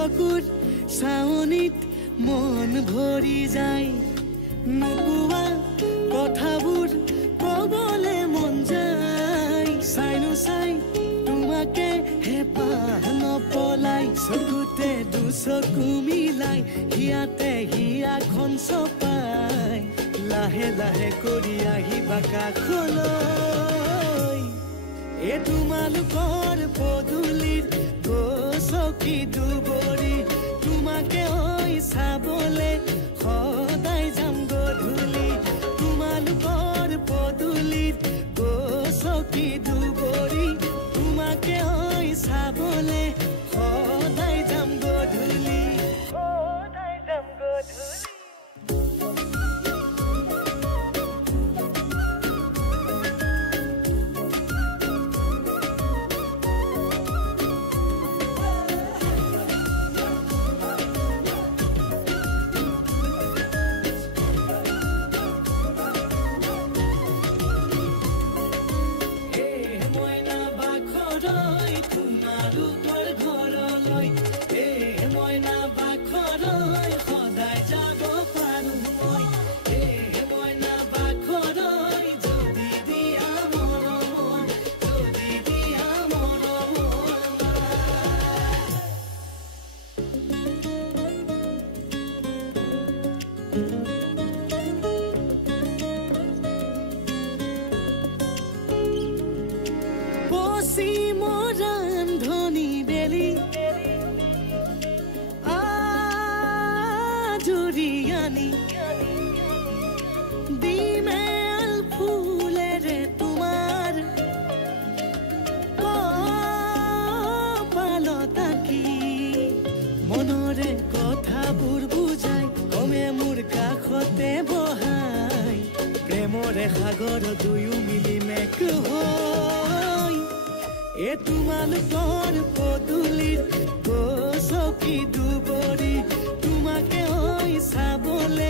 চকুৰ চাৱনিত মন ভৰি যায় নোকোৱা কথাবোৰ ক'বলে মন যায় চাইনো চাই তোমাকে হেঁপাহ নপলাই চকুতে দুচকু মিলাই হিয়াতে হিয়াখন চপাই লাহে লাহে কৰি আহিবা কাষলৈ এ তোমালোকৰ পদূলিৰ গছকি দুবৰি তোমাকে ঐ চাবলে সদায় যাম গধূলি তোমালোকৰ পদূলিৰ গছকি দুবৰি তোমাকে ঐ চাবলে সদায় যাম গধূলি সদায় যাম গধূলি মনৰে কথাবোৰ বুজাই কমে মোৰ কাষতে বহাই প্ৰেমৰে সাগৰ দুয়ো মিলি মেক হৈ এ তোমালোকৰ পদূলিৰ গছকি দুবৰি তোমাকে ঐ চাবলে